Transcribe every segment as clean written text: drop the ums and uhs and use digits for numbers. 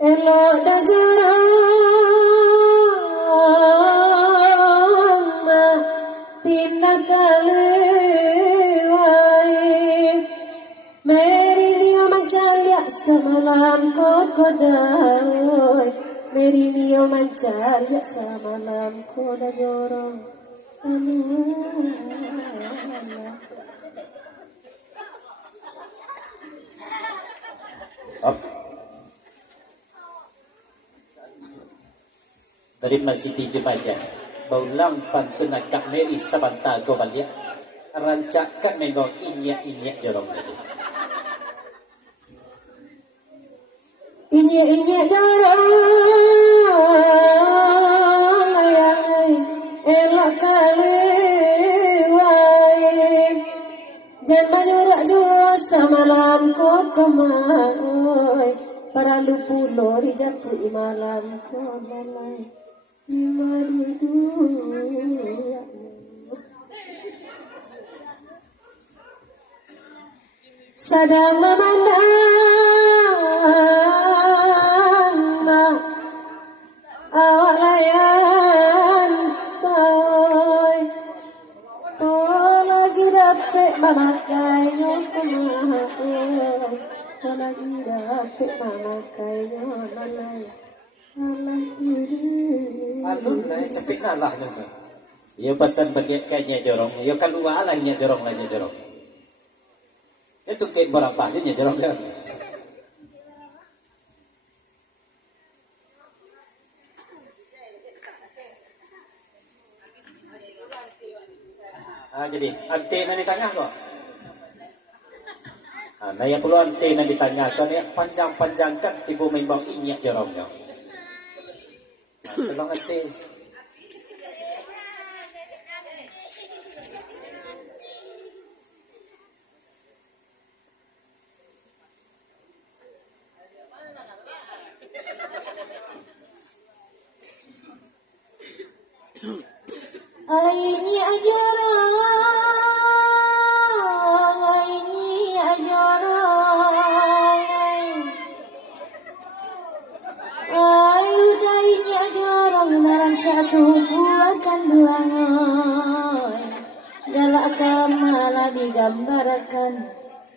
Elok dah jarang pindah kaliwai Meri dia mancaliak semalam kodai Meri dia mancaliak semalam koda jorong dari Masjid Jemaja baulang pantun Kak Meri sabanta ko balik rancakan memang inyak jorong lagi inyak jorong ayang elok kali wai jan majurak jua samalam ko kemai para lupulo di japu malam ko balai lima dua sedang memandang awak layan toy oh lagi dapet memakainya kemahal oh lagi dapet memakainya lalai alun lah cepet lah juga ya pesan balik kayaknya jorong ya keluar lah nya jorong lagi jorong itu kayak berapa nya jorong kan jadi antena di tengah kok nah yang perlu antena ditanyakan ya panjang-panjangkan tiba membang inyak jorongnya tolong antena ini ajarang ayu dah ini ajarang narang jatuh buahkan buangai galak kamala digambarkan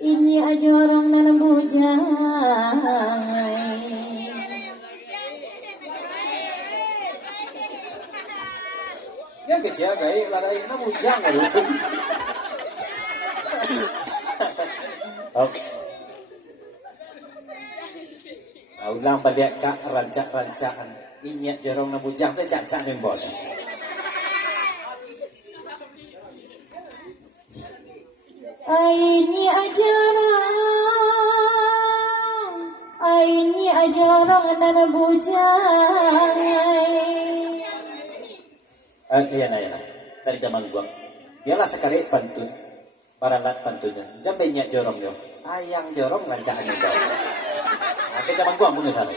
ini ajarang nanam bujangai yang kecil kayak ladai na bujang kan itu. Oke. Ulang balik kak rancak-rancakan inyak jorong na bujang tu cak-cak nembol. Ini ajarang nanam bujangai Iya nah. Tadi damang buang. Yalah sekali pantun. Paralat pantunnya. Jam banyak jorong yo. Ayang jorong rancangan yang bahasa. Nah, kita damang buang punya sana.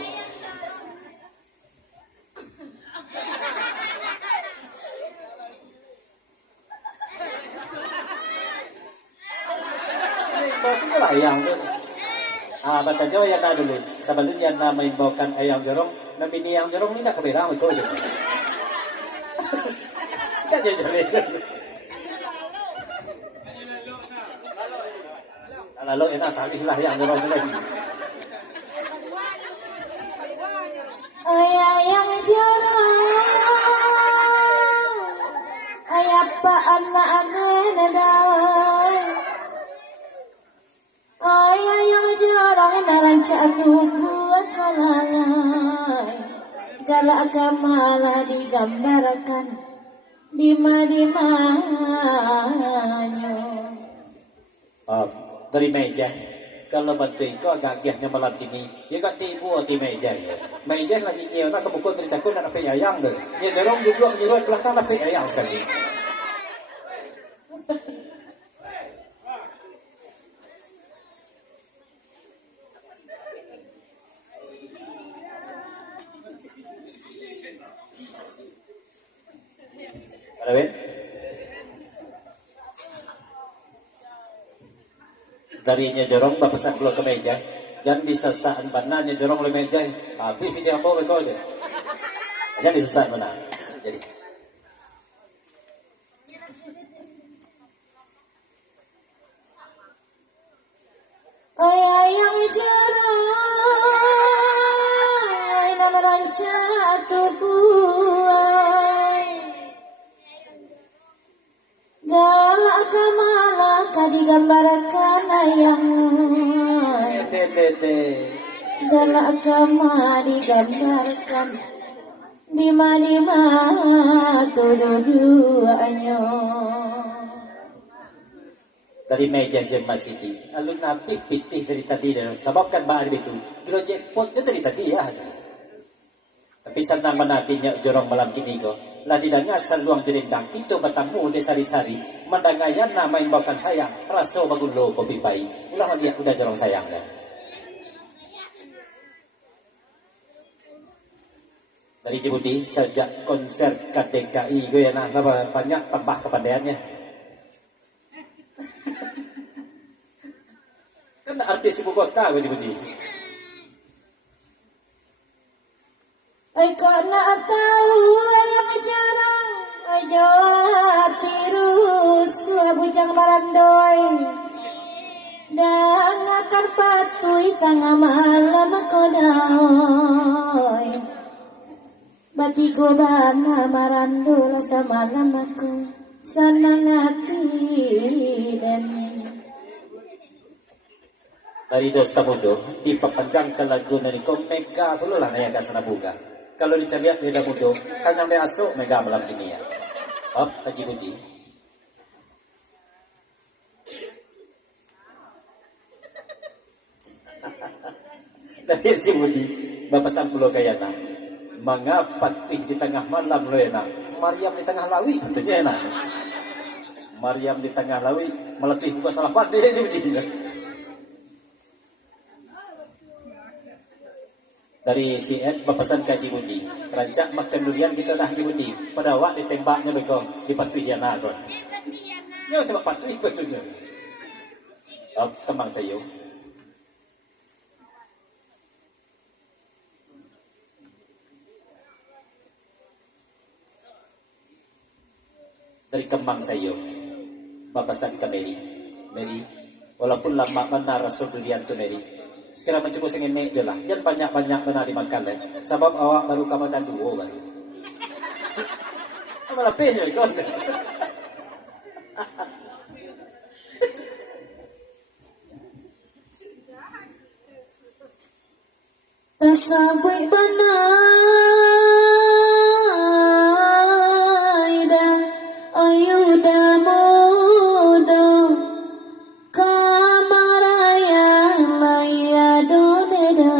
Bahasa itu lah ayang tu. Batanya yang ada dulu. Sebelum yang namanya bawakan ayang jorong, nabi ni ayang jorong ni nak kebelah mereka je. Jangan. Lalu enak habis lah yang jorong lagi. Ayang jorong ayah pa anak nadawai ayang jorong naran jatuh buat kalalai galak kamala digambarkan Dima-dimanya dari meja kalau bantu itu agak giahnya malam ini ya gak tibu di meja lagi nyewa nak kebukun tercakun nak apa ayang tu ya jorong duduk menyuruh belakang apa ayang sekali Ada darinya jorong bapesan belum ke meja Jangan disesaan bananya jorong le mejai. Habis piti apa beko aja. Jangan disesaan benar. Jadi ayang jarai nan ranca tubuai galak kamala kadigambarkan ayang galak kama digambarkan dima tududuanyo dari meja jam masjid alun nabi pitih dari tadi dan sebabkan bahar itu kilo jackpot itu dari tadi ya. Tapi senang menatinya jorong malam kini ko lah tidak ngasal luang jerendang itu bertamu de sari-sari mendangayan nama yang bawakan sayang raso bagulo kopi pai ulah dia udah jorong sayang dah. Dari Djibouti sejak konser KDKI gue ya nah banyak tambah kepandaiannya. Kan artis ibu kota gue Djibouti. ay kok nak tahu ayam jarang ayo tirus bujang marandoi dan akan patuhi tengah malam kodoi batigo bana marando sama malam aku senang hati dan Dari Dosta Mundo diperpanjangkan lagu naniko mega puluh lah naya kasana buga. Kalau dicariat di Mundo kanyang de aso mega malam kini ya. Haji Budi. Dari Haji Budi Bapak Sampulo Kayana. Mengapa tih di tengah malam lo enak? Maryam di tengah lawi tentunya enak. Maryam di tengah lawi meletih buka salah pati Haji Budi. Dari CN berpesan ke Haji Budi, rancak makan durian kita dah Haji Budi. Pada awak ditembaknya beko di patuh yana kon. Yo coba patuh betulnya. Kembang sayur. Dari kembang sayur. Berpesan ke Mary. Mary, walaupun lama mana rasa durian tu Mary. Sekarang mencukup sengene je lah. Jangan banyak-banyak benar dimakan lah. Sebab awak baru kabadan dua baru. Malah pehnya kau. tasabut banai dah ayuda modo kamaraya laya doneda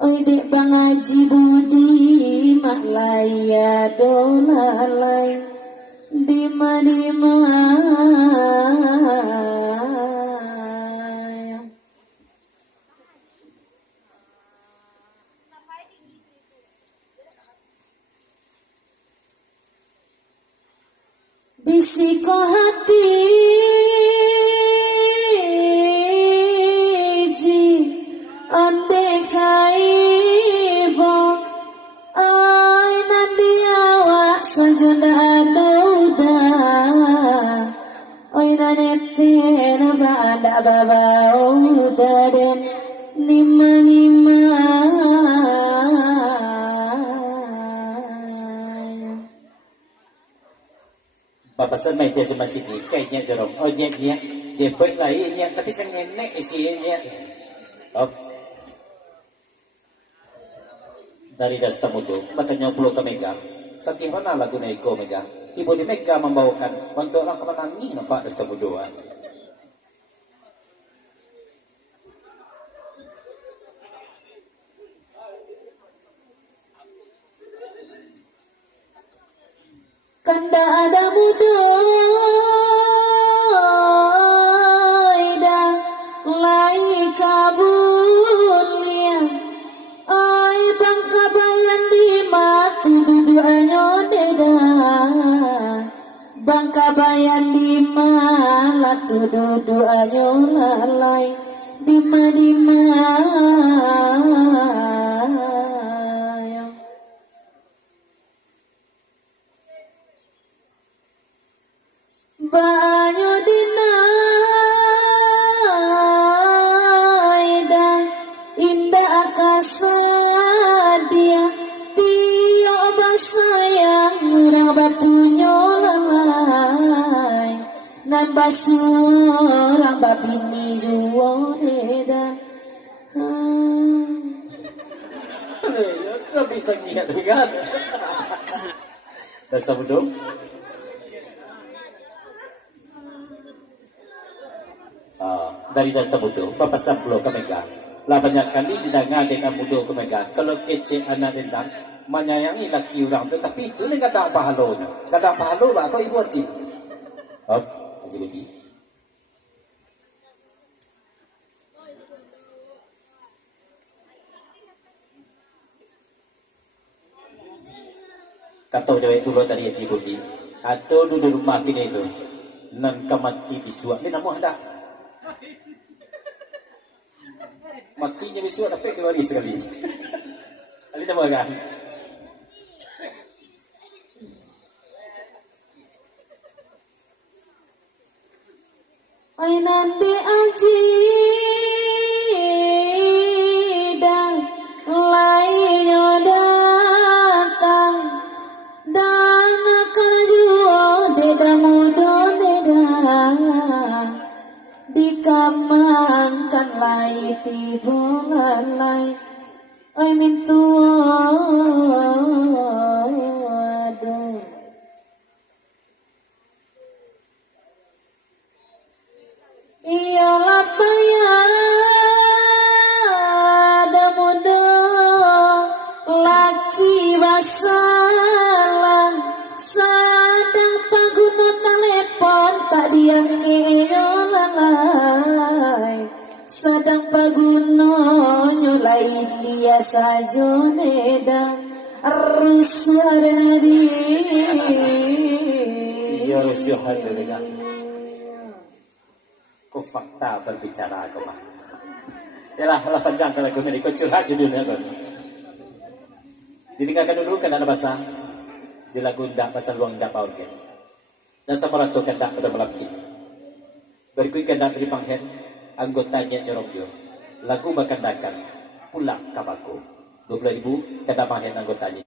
oi dek bang Haji Budi mak laya dolalai dima Disiko hati ji ande kaibo ai nandi awak sejunda aduda oi nanete na bada baba uda den nima Bapasan meja cuma sini, kayaknya jorong. Oh nyek-nyek, jepek lainnya, tapi saya ngenek isinya. Dari Dosta Mundo, matanya pulau ke Mega. Sakit mana lagu Neko Mega? Tiba di Mega membawakan bantu orang kemenangi nampak Dosta Mundo. Kanda ada mudoida lai kabulia ai bang kabayan di matu dudu anyodeda bang kabayan di malatu dudu anyolalai Dima banyu dina indah akasa dia tio basayang murang bapunyo lalai nan basurang babini juoneda Sabi tangiya dengan. Basta betul. Dari dasta mudo, papasablo kamega. Labanyak kali dinangadin ang mudo kamega. Kalau kece anak dendang, manyayangi laki orang tu, tapi itu ni kadang pahalonya. Kadang pahalo ba ako ibuati. Hop, aja beti. Kata jawab dulu tadi aja beti. Atau duduk rumah kini itu, nan kamati bisuak ni namu ada. Matinya besok tapi kembali sekali. Alita makan. Ay nanti aji dan lainnya datang dan akan jual deda mudo deda dikamangkan lai tibo lalai ay mintu aduh iyalah bayada muda laki wasalang sadang paguno telepon tak diangkio lalai sadang paguno nyolai dia sajo neda rusuh nadi Ya rusuh ada dengan. Kau fakta berbicara kau mah. Yalah, lah panjang kalau kau ni kau curhat judulnya kau. Ditinggalkan dulu kan ada bahasa. Di lagu ndak bahasa luang ndak baur kan. Dan samaratu kan ndak pada malam kini. Berikut kan ndak dari panghen anggotanya Jorongjo. Lagu bakandakan pulang kabaku. 20.000 kan ndak panghen anggotanya.